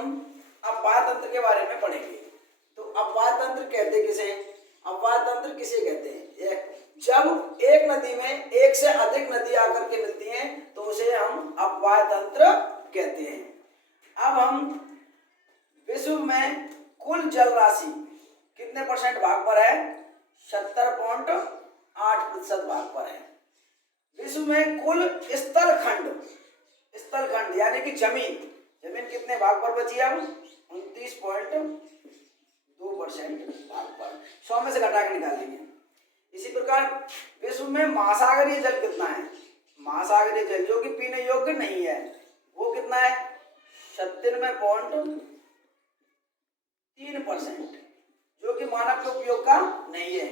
हम अपवाय तंत्र के बारे में पढ़ेंगे। तो अपवाय तंत्र कहते किसे, अपवाय तंत्र किसे कहते हैं? जब एक नदी में एक से अधिक नदी आकर के मिलती हैं तो उसे हम अपवाय तंत्र कहते हैं। अब हम विश्व में कुल जल राशि कितने परसेंट भाग पर है? 70.8% भाग पर है। विश्व में कुल स्थल खंड यानी कि जमीन कितने भाग पर बची? अब 29.2% भाग पर। 100 में से घटा के निकाल लेंगे। इसी प्रकार विश्व में महासागरीय जल कितना है? महासागरीय जल जो कि पीने योग्य नहीं है वो कितना है? 97.3%, जो कि मानव के उपयोग का नहीं है।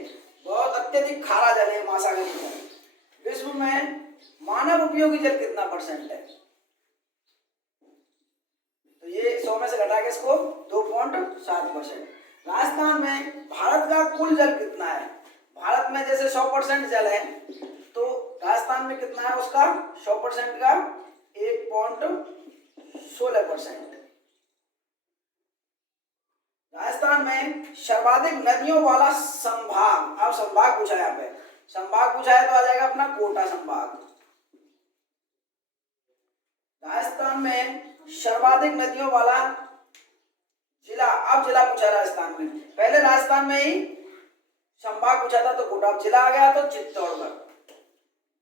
बहुत अत्यधिक खारा जल है महासागरीय जल। विश्व में मानव उपयोगी जल कितना परसेंट है? तो ये 100 में से घटा के इसको 2.7%। राजस्थान में भारत का कुल जल कितना है? भारत में जैसे 100% जल है तो राजस्थान में कितना है उसका? 100% का 1.16%। राजस्थान में सर्वाधिक नदियों वाला संभाग, अब संभाग पूछा है यहाँ पे, संभाग पूछा है तो आ जाएगा अपना कोटा संभाग। राजस्थान में सर्वाधिक नदियों वाला जिला, अब जिला पूछा राजस्थान में। पहले राजस्थान में ही संभाग पूछा था तो कोटा, जिला आ गया तो चित्तौड़गढ़,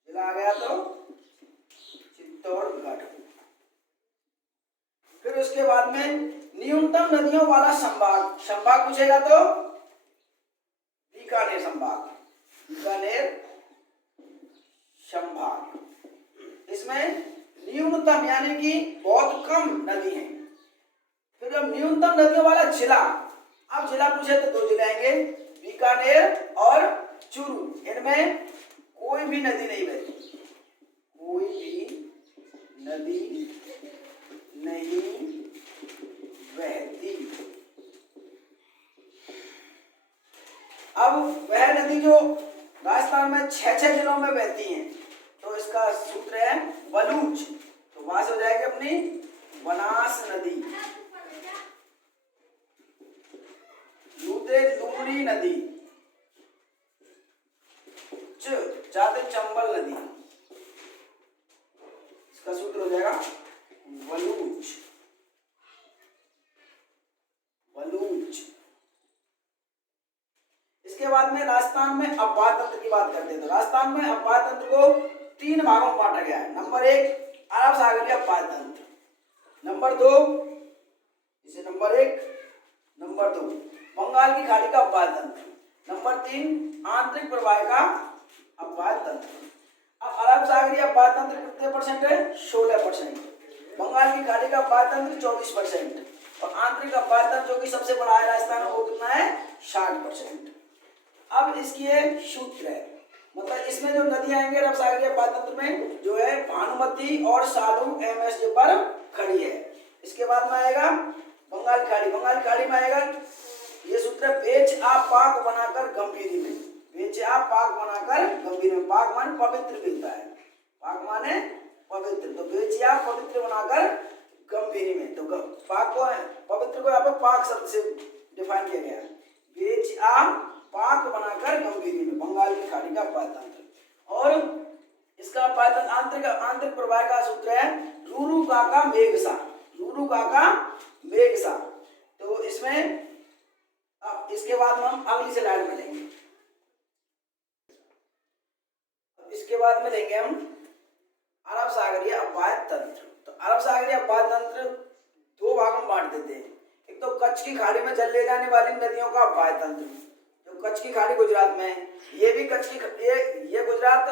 जिला आ गया तो चित्तौड़गढ़। फिर उसके बाद में न्यूनतम नदियों वाला संभाग पूछेगा तो बीकानेर संभाग, बीकानेर संभाग। इसमें न्यूनतम यानी कि बहुत कम नदी है। फिर जब न्यूनतम नदियों वाला जिला, अब जिला पूछे तो 2 जिले आएंगे, बीकानेर और चूरू। इनमें कोई भी नदी नहीं बहती, कोई भी नदी नहीं बहती। अब वह नदी जो राजस्थान में 6 जिलों में बहती हैं तो इसका सूत्र है बलूच। तो वहां से हो जाएगी अपनी बनास नदी, लूणी नदी, चंबल नदी, इसका सूत्र हो जाएगा बलूच। इसके बाद में राजस्थान में अपवाय तंत्र की बात करते हैं। तो राजस्थान में अपवाय तंत्र को 3 भागों में बांटा गया है। नंबर 1 अरब सागरीय अपवाय तंत्र, नंबर 2 इसे नंबर 1, नंबर 2 बंगाल की खाड़ी का अपवाय तंत्र, नंबर 3 आंतरिक प्रवाह का अपवाय तंत्र। अब अरब सागरीय अपवाय तंत्र कितने परसेंट है? 16%। बंगाल की खाड़ी का अपवाय तंत्र 24% और आंतरिक अपवाय तंत्र जो कि सबसे बड़ा है राजस्थान में वो कितना है? 60%। अब इसकी ये सूत्र है, मतलब इसमें जो नदियां आएंगे अरब सागरीय अपवाय तंत्र में जो है भानुमती और सालू MSJ पर खड़ी है। इसके बाद में आएगा बंगाल खाड़ी, बंगाल खाड़ी में आएगा ये सूत्र बेच आ पाक बनाकर गंभीरी में, बेच आ पाक बनाकर गंभीरी में। पाक मान पवित्र भी होता है, पाक माने पवित्र, तो बेच आ पवित्र बनाकर गंभीरी में। तो पाक को पवित्र को यहाँ पर पाक शब्द से डिफाइन किया गया है। बेच आ पाक बनाकर गंभीरी में बंगाल की खाड़ी का अपवाय तंत्र। और इसका अपवाय तंत्र आंतरिक प्रवाह का सूत्र है रूरू काका मेघसा, रूरू काका मेघसा। तो इसमें अब इसके बाद में हम अगली स्लाइड में लेंगे, इसके बाद में लेंगे हम अरब सागरीय अपवाय तंत्र। तो अरब सागरीय अपवाय तंत्र 2 भागों में बांट देते हैं। एक तो कच्छ की खाड़ी में जल ले जाने वाली नदियों का अपवाय तंत्र, जो कच्छ की खाड़ी गुजरात में है, ये भी कच्छ की ये गुजरात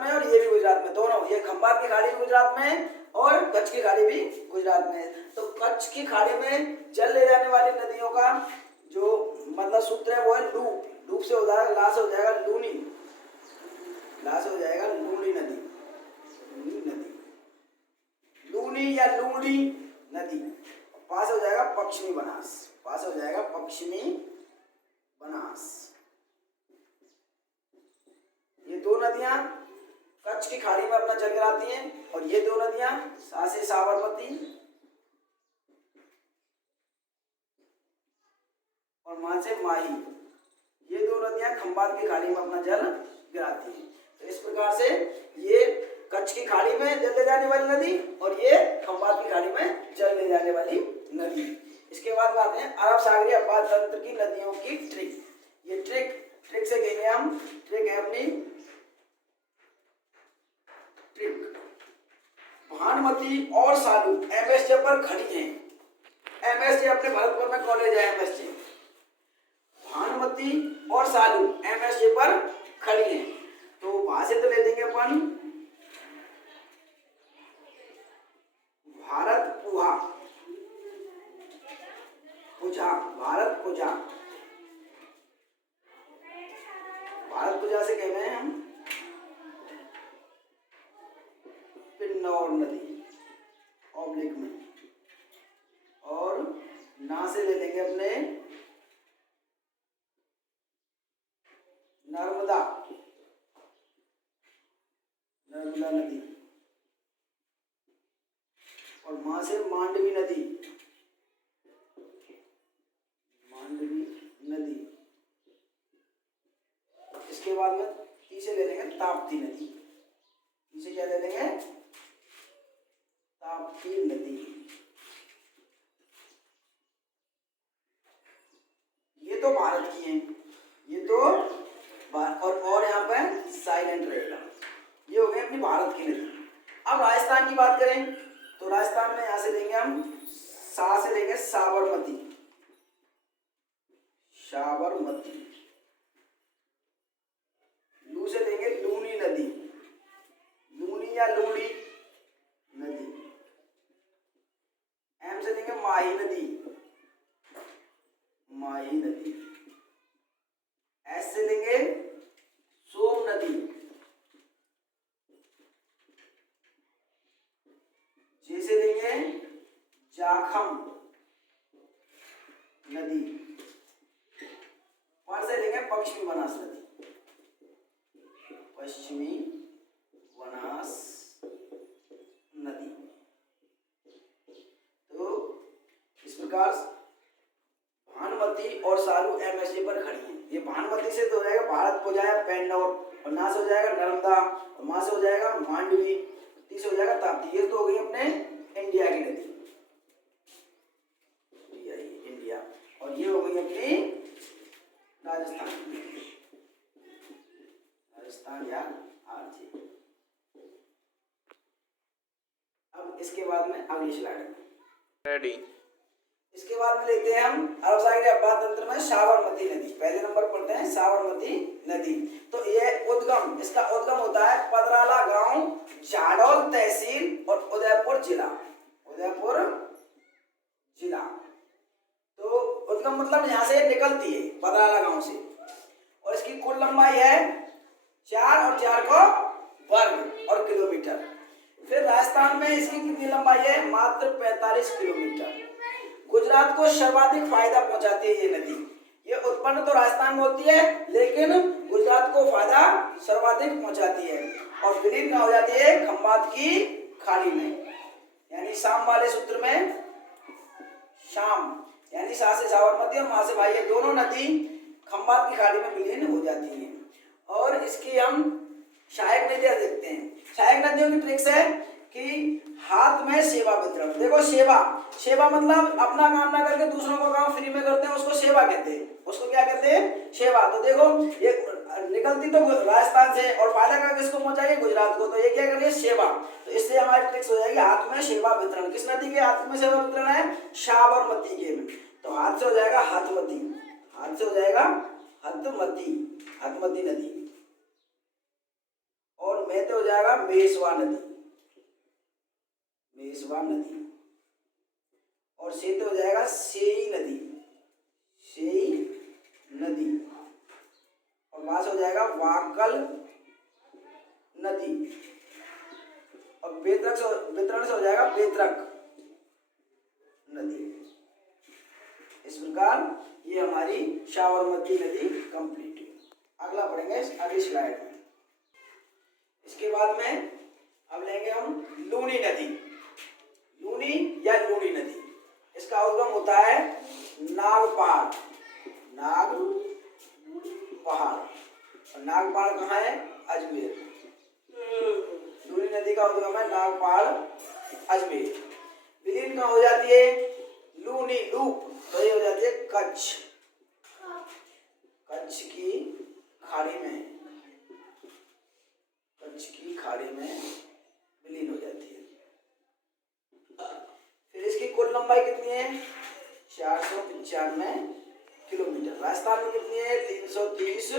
में और ये भी गुजरात में, दोनों, ये खंबात की खाड़ी भी गुजरात में है और कच्छ की खाड़ी भी गुजरात में है। तो कच्छ की खाड़ी में जल ले जाने वाली नदियों का जो मतलब सूत्र है वो है लूप, लूप से हो जाएगा ला से हो जाएगा लूनी, ला से हो जाएगा लूनी नदी, लूनी या लूनी नदी। पास हो जाएगा पश्चिमी बनास, पास हो जाएगा पश्चिमी बनास। ये 2 नदियां कच्छ की खाड़ी में अपना जल गिराती हैं और ये 2 नदियां सासे साबरमती और वहां से माही। ये दो नदियां खंबात की खाड़ी में अपना जल गिराती हैं। तो इस प्रकार से ये कच्छ की खाड़ी में जल ले जाने वाली नदी और ये खंबात की खाड़ी में जल ले जाने वाली नदी। इसके बाद बात है अरब सागरीय अपवाद तंत्र की नदियों की ट्रिक। ये ट्रिक से कहेंगे हम, ट्रिक है अपनी ट्रिक। भानुमती और सालू एमएसजे पर खड़ी हैं। एमएसजे अपने भरतपुर में कॉलेज है एमएसजे। भानुमती और सालू एमएसजे पर खड़ी हैं, तो वहां से तो ले देंगे अपन भारत पुहा पुजा, भारत पुजा। भारत पुजा से कह रहे हैं हम पिन्नौर नदी ऑब्लिक में, और ना से ले लेंगे अपने नर्मदा नदी, और वहां से मांडवी नदी इसके बाद में तीसरे ले लेंगे ताप्ती नदी। तीसरे क्या ले लेंगे? ताप्ती नदी। ये तो भारत की है, ये तो और यहाँ पे साइलेंट रहेगा। ये हो गई अपनी भारत की नदी। अब राजस्थान की बात करें तो राजस्थान में यहाँ से लेंगे हम सा से लेंगे साबरमती, साबरमती। लू से लेंगे लूनी नदी, लूनी या लूड़ी नदी। एम से लेंगे माही नदी, माही नदी। एस से लेंगे सोम नदी। जे से लेंगे जाखम नदी। पर से लेंगे पश्चिमी बनास नदी, पश्चिमी बनास नदी। तो इस प्रकार भानुमती और सालू एमएसजे पर खड़ी हैं। ये भानुमती से तो हो जाएगा भारत को जाएगा पेन्नौर, और ना से हो जाएगा नर्मदा, और वहां से हो जाएगा मांडवी, ती से हो जाएगा ताप्ती। ये तो हो गई अपने इंडिया की नदी, इंडिया। और ये हो गई अपनी राजस्थान या आरजे। अब इसके बाद में अगली स्लाइड रेडी। इसके बाद में लेते हैं हम अरब सागरीय अपवाद तंत्र में साबरमती नदी। पहले नंबर पढ़ते हैं साबरमती नदी। तो ये उद्गम, इसका उद्गम होता है पदराला गांव, जाडौल तहसील और उदयपुर जिला, उदयपुर जिला। तो उद्गम मतलब यहाँ से निकलती है पदराला गांव से, और इसकी कुल लंबाई है 4 और 4 को वर्ग और किलोमीटर। फिर राजस्थान में इसकी कितनी लंबाई है? मात्र 45 किलोमीटर। गुजरात को सर्वाधिक फायदा पहुंचाती है ये नदी। ये उत्पन्न तो राजस्थान में होती है, लेकिन गुजरात को फायदा सर्वाधिक पहुंचाती है और विलीन हो जाती है खंबात की खाड़ी में। यानी शाम वाले सूत्र में शाम यानी सा से साबरमती और मां से भाई, ये दोनों नदी खंबात की खाड़ी में विलीन हो जाती है। और इसकी हम सहायक नदियां देखते हैं। सहायक नदियों की ट्रिक्स है कि हाथ में सेवा वितरण। देखो सेवा मतलब अपना काम ना करके दूसरों को काम फ्री में करते हैं, उसको सेवा कहते हैं। उसको क्या कहते हैं? सेवा। तो देखो ये निकलती तो राजस्थान से और फायदा का किसको पहुंचाएगी? गुजरात को। तो ये क्या करिए? सेवा। तो इससे हमारी ट्रिक्स हो जाएगी हाथ में सेवा वितरण। किस नदी के हाथ में सेवा वितरण है? साबरमती के। तो हाथ से हो जाएगा हथमती, हाथ से हो जाएगा हथमती, हथमती नदी। और मैं तो हो जाएगा मेसवा नदी, मेसवा नदी। और से तो हो जाएगा सेई नदी, सेई नदी। और वहां से हो जाएगा वाकल नदी। और बेतरक से वितरण से हो जाएगा बेतरक नदी। इस प्रकार ये हमारी साबरमती नदी कंप्लीट है। अगला पढ़ेंगे अगली स्लाइड में। इसके बाद में अब लेंगे हम लूनी नदी, लूनी या लूनी नदी। इसका उद्गम होता है नागपाल, नागपाल अजमेर। विलीन कहाँ हो जाती है? लूनी लूप, तो ये हो जाती है कच्छ, कच्छ की खाड़ी में, कच्छ की खाड़ी में विलीन हो जाती है। फिर इसकी कुल लंबाई कितनी है? 495 किलोमीटर। राजस्थान में कितनी है? 330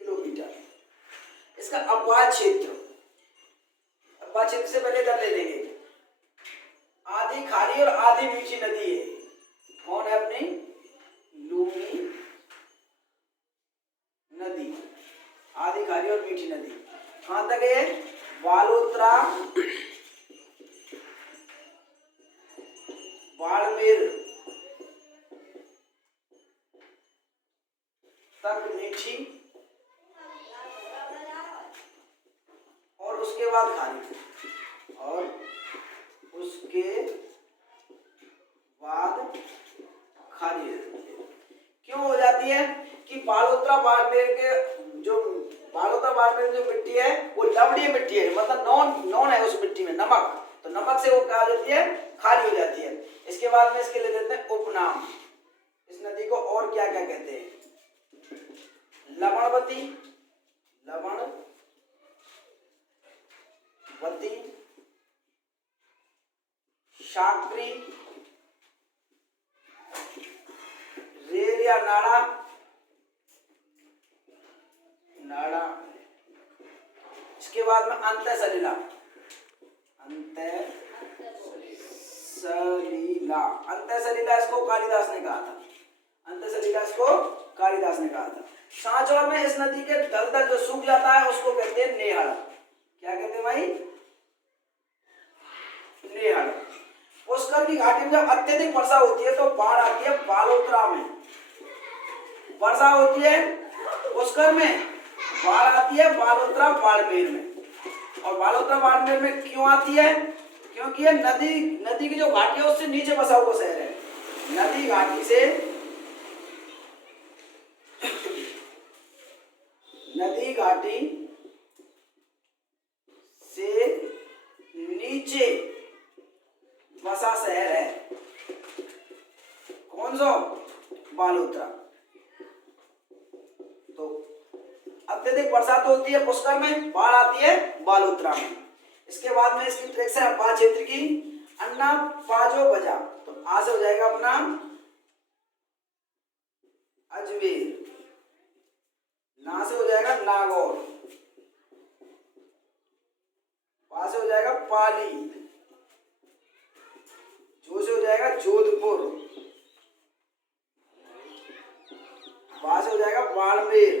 किलोमीटर। इसका अपवाद क्षेत्र, अपवाद क्षेत्र से पहले इधर ले लेंगे। आधी खारी और आधी मीठी नदी है। कौन है अपनी? लूनी नदी, आधी खारी और मीठी नदी। कहां तक है? बालोतरा, बाड़मेर तक मीठी, और उसके बाद खारी, और उसके बाद खारी रहती है। क्यों हो जाती है? कि बालोतरा बाड़मेर के जो बालोतरा बाड़मेर जो मिट्टी है वो लवणीय मिट्टी है, मतलब नॉन है उस मिट्टी में नमक, तो नमक से वो क्या हो जाती है? खारी हो जाती है। इसके बाद में इसके ले लेते हैं उपनाम। इस नदी को और क्या क्या कहते हैं? लवणवती, लवणवती, शाकरी, रेल या नाड़ा, नाड़ा। इसके बाद में अंतः सलीला, अंतः सलीला, अंतः सलीला इसको कालिदास ने कहा था, अंतः सलीला इसको कालिदास ने कहा था। सांचौर में इस नदी के दलदल जो सूख जाता है उसको कहते हैं नेहड़। क्या कहते हैं भाई? नेहड़। पुष्कर की घाटी में जब अत्यधिक वर्षा होती है तो बाढ़ आती है बालोतरा में, वर्षा होती है पुष्कर में, बाढ़ आती है बालोतरा बाड़मेर में। और बालोतरा बाड़मेर में क्यों आती है? क्योंकि ये नदी की जो घाटी है उससे नीचे बसा हुआ शहर है। नदी घाटी से, नदी घाटी से नीचे बसा शहर है। कौन सा? बालोतरा। तो अत्यधिक बरसात होती है पुष्कर में, बाढ़ आती है बालोतरा में। इसके बाद में इसकी ट्रेक्स है अपवाद क्षेत्र की अन्ना पाजो बजा, तो आ से हो जाएगा अपना अजमेर, ना से हो जाएगा नागौर, पा से हो जाएगा पाली, जो से हो जाएगा जोधपुर, बा से हो जाएगा बाड़मेर,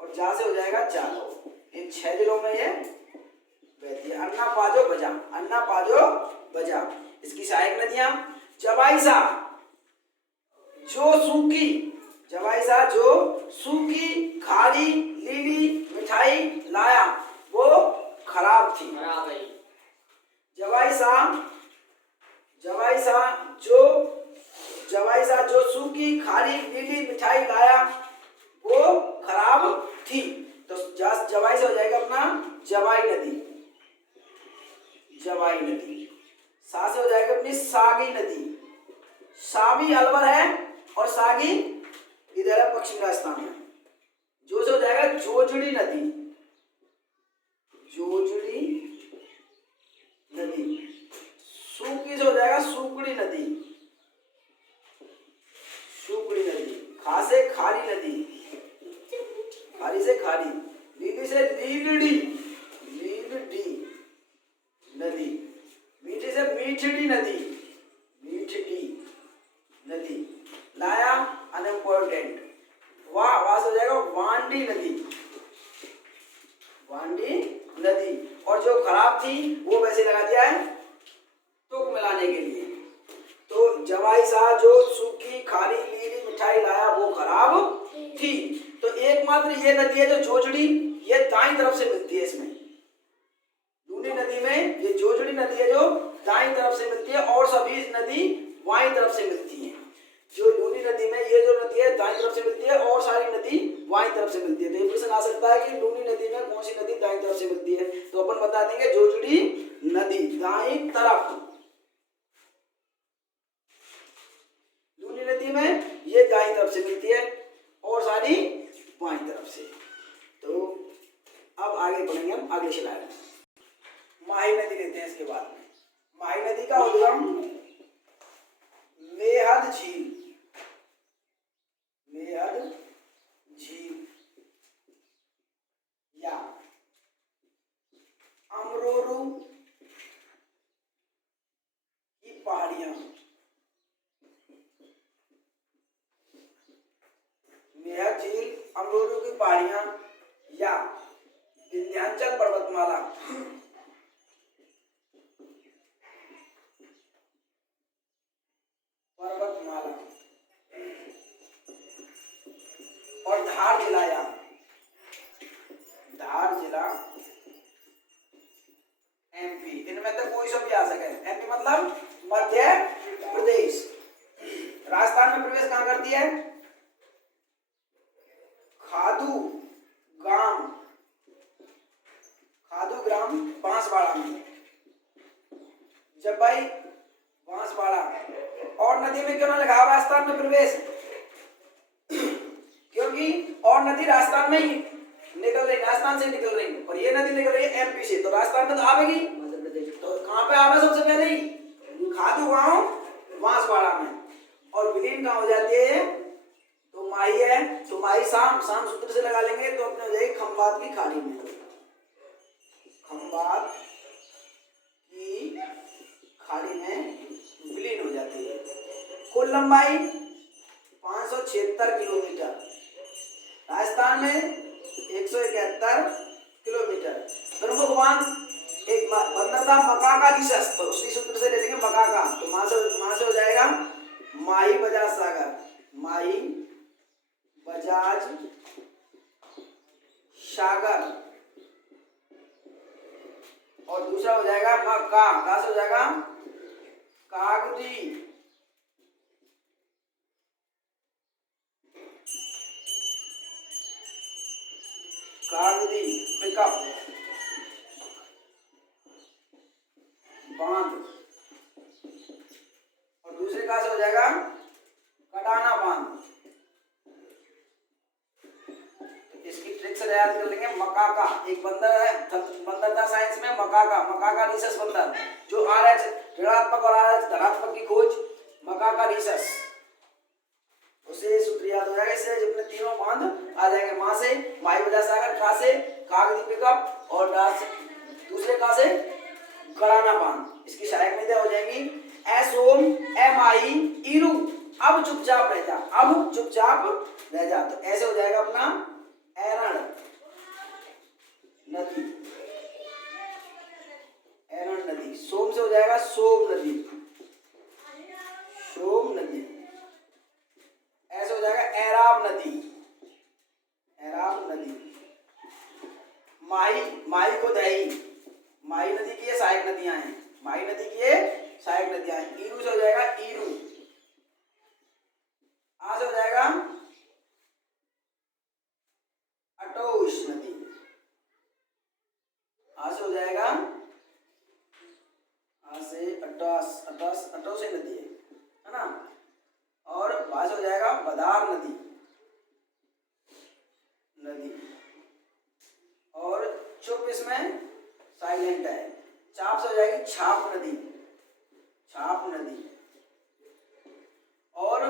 और जा से हो जाएगा जालौर। इन 6 जिलों में ये बहती है। अन्ना पाजो बजा, अन्ना पाजो बजा। इसकी सहायक नदियां जवाईसा जो सूखी, जवाईसा जो सूखी खारी लीली मिठाई लाया वो खराब थी। जवाईसा, जवाईसा जो सूखी खारी लीली मिठाई लाया वो खराब थी। तो जवाई से हो जाएगा अपना जवाई नदी, जवाई नदी। सा से हो जाएगा अपनी सागी नदी, सावी अलवर है और सागी इधर है पश्चिम राजस्थान में। जो से हो जाएगा जोजड़ी नदी, जोजड़ी नदी। सूकी से हो जाएगा सुकड़ी नदी, सुकड़ी नदी। खा से खारी नदी, खारी से खारी। लीली से लीलड़ी, लीलड़ी नदी। मीठी से मीठड़ी नदी, मीठड़ी नदी। लाया अनइम्पोर्टेंट, वाह से हो जाएगा वांडी नदी, वांडी नदी। और जो खराब थी वो वैसे लगा दिया है तुक मिलाने के लिए। तो जवाईसा जो सूखी खारी लीली मिठाई लाया वो खराब थी। तो एकमात्र ये नदी है जो जोजड़ी, ये दाईं तरफ से मिलती है। इसमें लूनी नदी में ये जोजड़ी नदी है जो दाईं तरफ से मिलती है और सभी नदी बाईं तरफ से मिलती है। जो लूनी नदी में ये जो नदी है दाईं तरफ से मिलती है और सारी नदी बाईं तरफ से मिलती है। तो ये प्रश्न आ सकता है कि लूनी नदी में कौन सी नदी दाईं तरफ से मिलती है, तो अपन बता देंगे जोजड़ी नदी दाईं तरफ, लूनी नदी में ये दाईं तरफ से मिलती है और सारी बाईं तरफ से। तो अब आगे बढ़ेंगे हम अगले स्लाइड में। माही नदी लेते हैं इसके बाद में। माही नदी का उद्गम मेहद झील, मेहद झील या अमरोरू की पहाड़ियां, मेहद झील, अमरोरू की पहाड़ियां या विंध्याचल पर्वतमाला, और धार जिला या धार जिला एमपी, इनमें से कोई सा भी आ सके। एमपी मतलब मध्य प्रदेश। राजस्थान में प्रवेश कहां करती है? खादू ग्राम बांसवाड़ा में, जब भाई बांसवाड़ा। और नदी में क्यों ना लिखा राजस्थान में प्रवेश? क्योंकि और नदी राजस्थान में ही निकल रही, राजस्थान से निकल रही, और ये नदी निकल रही है एमपी से, तो राजस्थान में तो आवेगी। तो कहां पे आवे सबसे पहले ही? खादू गांव बांसवाड़ा में। और विलीन कहां हो जाती है? तो माही है, तो माही शाम सूत्र से लगा लेंगे तो अपने हो जाएगी खंबात की खाड़ी में, खंबात की खाड़ी में विलीन हो जाती है। कुल लंबाई 576 किलोमीटर, राजस्थान में 171 किलोमीटर। प्रमुख बांध एक बंदरगाह मकाका रिसस, तो उसी सूत्र से ले लेंगे मकाका, तो वहां से हो जाएगा माही बजाज सागर, माही बजाज सागर। और दूसरा हो जाएगा कहां से हो जाएगा? कागदी, कागदी पिकअप बांध। और दूसरे कहां से हो जाएगा? कटाना बांध। इसकी ट्रिक से याद कर लेंगे। मकाका एक बंदर है, बंदर था साइंस में, मकाका रिसस बंदर, जो आरएच ऋणात्मक और आरएच धनात्मक की खोज, मकाका रिसस, उसे सूत्र याद हो जाएगा। इससे अपने तीनों बांध आ जाएंगे, वहां से माही बजाज सागर, कहां से कागदी पिकअप, और दूसरे कहां से गड़ाना बांध। इसकी सहायक नदियां हो जाएंगी एसोम, एमआई, ईरू। अब चुपचाप रह जा, तो ऐसे हो जाएगा अपना एरण नदी। सोम से हो जाएगा सोम नदी। ऐसे हो जाएगा एराब नदी। माही को दही, माही नदी की ये सहायक नदियां हैं, ईरू से हो जाएगा ईरू। आ से हो जाएगा अटोश नदी, अटोसी नदी है ना। और वहां से हो जाएगा बदार नदी। और चुप इसमें साइलेंट है। चाप से हो जाएगी छाप नदी। और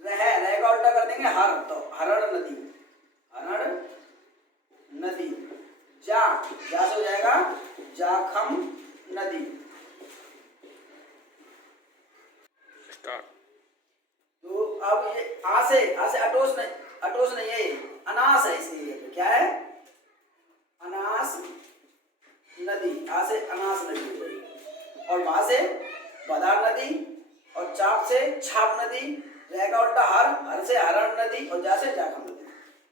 रह का उल्टा कर देंगे हर, तो हरण नदी। जा से हो जाएगा जाखम नदी। तो अब ये आ से अटोस नहीं है, अनास है, इसलिए क्या है? अनास नदी। आ से अनास नदी, और वहां से बदार नदी, और चाप से छाप नदी, रह का उल्टा हर से हरण नदी, और जा से जाखम नदी।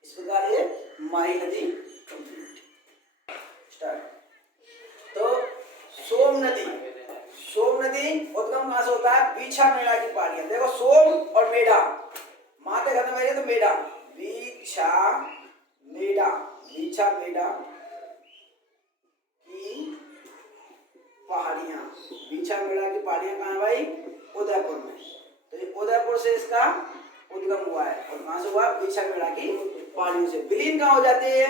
इस प्रकार ये माही नदी कंप्लीट। स्टार्ट। तो सोम नदी उद्गम कहां से होता है? बीछा मेढ़ा की पहाड़ियां। देखो सोम और मेढ़ा, माते खत्म है तो मेढ़ा, बीछा मेढ़ा, बीछामेड़ा की पहाड़ियाँ, बीछामेड़ा की पहाड़ियाँ कहाँ है भाई? उदयपुर में। तो ये उदयपुर से इसका उद्गम हुआ है। और कहाँ से हुआ? बीछामेड़ा की पहाड़ियों से। विलीन कहाँ हो जाती है?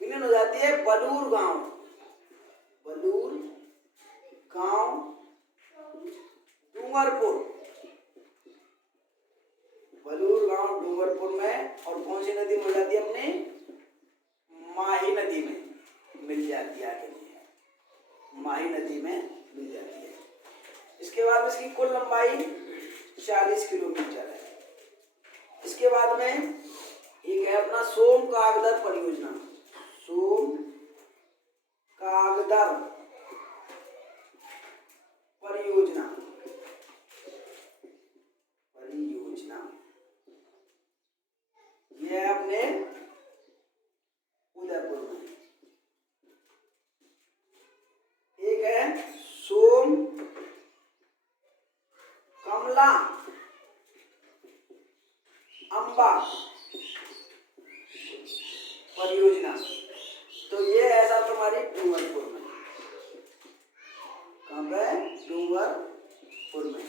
विलीन हो जाती है बलूर गांव, बलूर गांव डूंगरपुर, बलूर गांव डूंगरपुर में। और कौन सी नदी में हो जाती है? अपनी माही नदी में मिल जाती है। आगे माही नदी में मिल जाती है। इसके बाद इसकी कुल लंबाई 40 किलोमीटर है। इसके बाद में एक है अपना सोम कागदर परियोजना, सोम कागदर परियोजना, यह है अपने उदयपुर में। एक है सोम कमला अंबा परियोजना, तो ये ऐसा तुम्हारी डूंगरपुर में। कहाँ पे? डूंगरपुर में।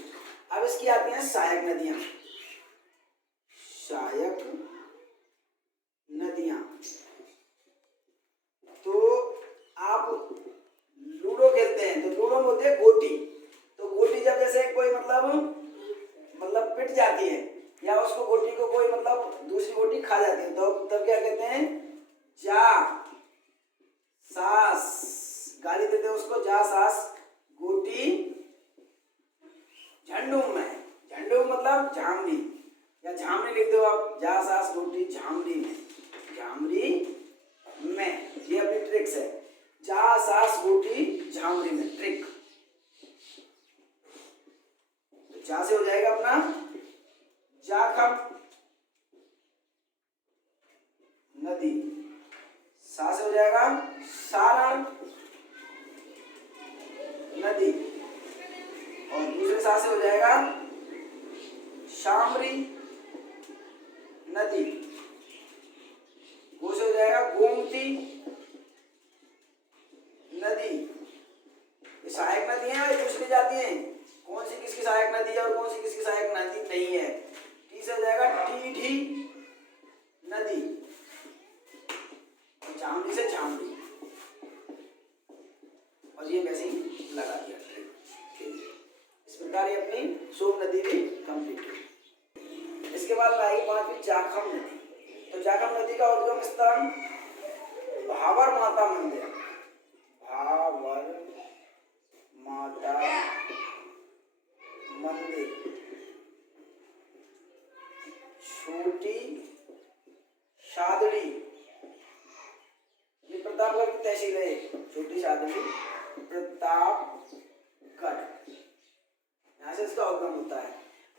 अब इसकी आती हैं सहायक नदियां, सहायक नदियां। तो आप लूडो खेलते हैं तो लूडो में होती है गोटी। तो गोटी जब जैसे कोई मतलब पिट जाती है या उसको गोटी को कोई मतलब दूसरी गोटी खा जाती है, तो तब क्या कहते हैं? जा सास, गाली देते हैं उसको, जा सास गोटी झंडूम में। झंडूम मतलब झामरी, या झामरी लिख दो आप, जा सास गोटी झामरी में, झामरी में। ये अपनी ट्रिक्स है, जा सास गोटी झामरी में, ट्रिक। तो जा से हो जाएगा अपना जाखम नदी, सा से हो जाएगा सारण नदी, और दूसरे सा से हो जाएगा शामरी नदी, गो से हो जाएगा गोमती नदी। ये सहायक नदी है और पूछ ली जाती है कौन सी किसकी सहायक नदी है और कौन सी किसकी सहायक नदी नहीं है। टी से हो जाएगा टीढ़ी नदी, झामरी से झामरी, और ये वैसे ही लगा दिया। इस प्रकार ये अपनी सोम नदी भी कंप्लीट हुई। इसके बाद आएगी पांचवी जाखम नदी। तो जाखम नदी का उद्गम स्थान भावर माता मंदिर, भावर माता मंदिर, छोटी शादड़ी, ये प्रतापगढ़ की तहसील है। छोटी शादड़ी प्रतापगढ़, यहाँ से इसका उद्गम होता है।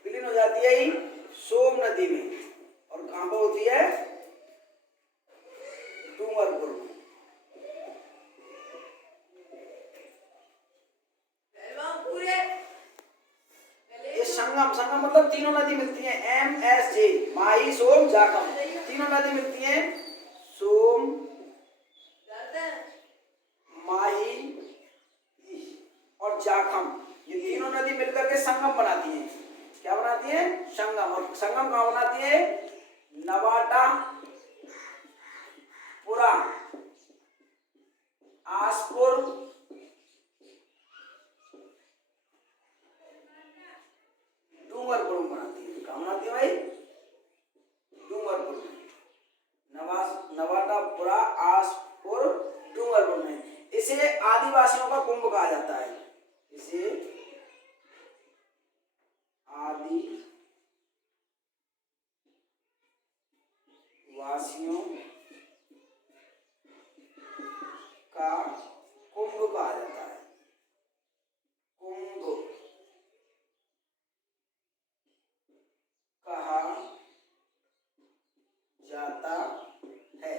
विलीन हो जाती है ही सोम नदी में, और कहाँ पर होती है? डूंगरपुर में। ये संगम, संगम मतलब तीनों नदी मिलती हैं, MSJ, माही सोम जाखम, तीनों नदी मिलती हैं। सोम माही और जाखम, ये तीनों नदी मिलकर के संगम बनाती हैं। क्या बनाती है? संगम। और संगम कहाँ बनाती है? नवाटा पुरा आसपुर डूंगरपुर में बनाती है। कहाँ बनाती है भाई? डूंगरपुर में, नवाटा पुरा आसपुर डूंगरपुर में। इसे आदिवासियों का कुंभ कहा जाता है, इसे आदिवासियों का कुंभ कहा जाता है, कुंभ कहा जाता है।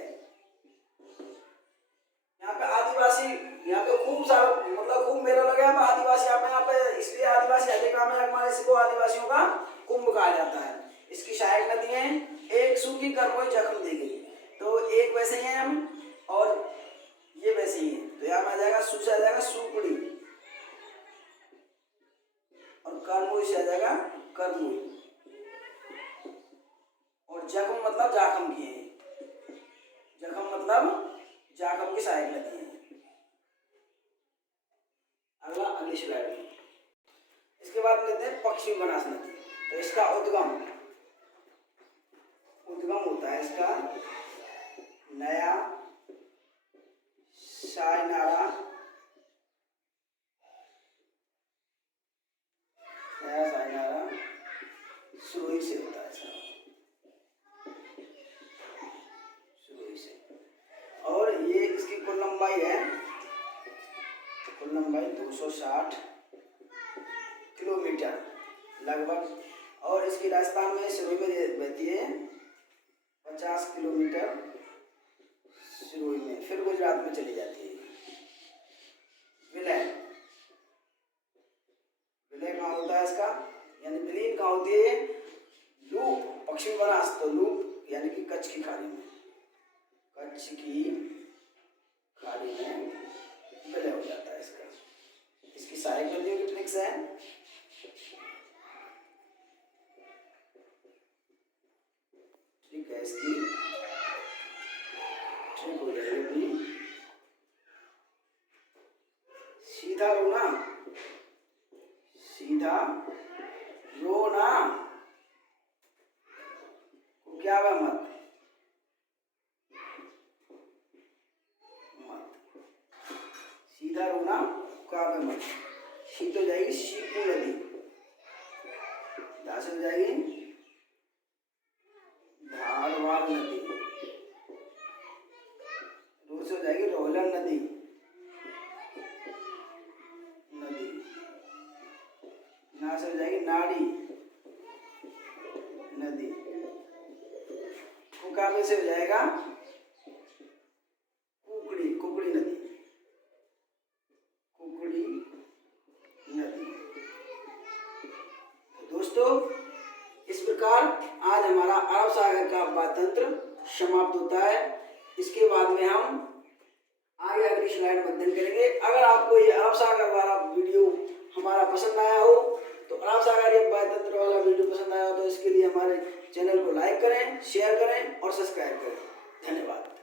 यहाँ पे आदिवासी, यहाँ पे खूब सारा मतलब खूब मेला लगा है आदिवासी यहाँ पे, इसलिए आदिवासी हटे काम है हमारे, इसको आदिवासियों का कुंभ कहा जाता है। इसकी सहायक नदी है, एक सूखी करमोई जखम दी गई। तो एक वैसे ही हम को इससे आ जाएगा करमुल। और जख्म मतलब जाखम की है, जख्म मतलब जाखम की सहायक नदी है। अगला अगली स्लाइड में इसके बाद लेते हैं पश्चिम बनास नदी। तो इसका उद्गम होता है इसका नया सायनारा, सुरुई से होता है इसका, सुरुई से। और ये इसकी कुल लंबाई है, कुल लंबाई 260 किलोमीटर लगभग। और इसकी राजस्थान में सुरुई में बहती है 50 किलोमीटर सुरुई में, फिर गुजरात में चली जाती है। विलय, विलय कहाँ होता है इसका, यानी विलीन कहाँ होती है, लूप पश्चिम बनास, तो लूप यानी कि कच्छ की खाड़ी में, कच्छ की खाड़ी में विलय हो जाता है इसका। इसकी सहायक नदियों की ट्रिक्स है, ठीक है, इसकी ठीक हो जाएगी। सीधा रोना, सीधा रोना को क्या हुआ, मत सीधा रोना का मत। शी तो जाएगी शीकू नदी, धा से हो जाएगी धारवाड़ नदी, रो से हो जाएगी रोहलन नदी, ना से हो जाएगी नाड़ी नदी, कुकाबे से हो जाएगा कुकड़ी, कुकड़ी नदी, कुकड़ी नदी। दोस्तों इस प्रकार आज हमारा अरब सागर का अपातंत्र समाप्त होता है। इसके बाद में हम आगे अगली स्लाइड में अध्ययन करेंगे। अगर आपको ये अरब सागर वाला वीडियो हमारा पसंद आया हो, तो अरब सागर ये अपातंत्र वाला वीडियो पसंद आया हो, तो इसके लिए हमारे चैनल को लाइक करें, शेयर करें और सब्सक्राइब करें। धन्यवाद।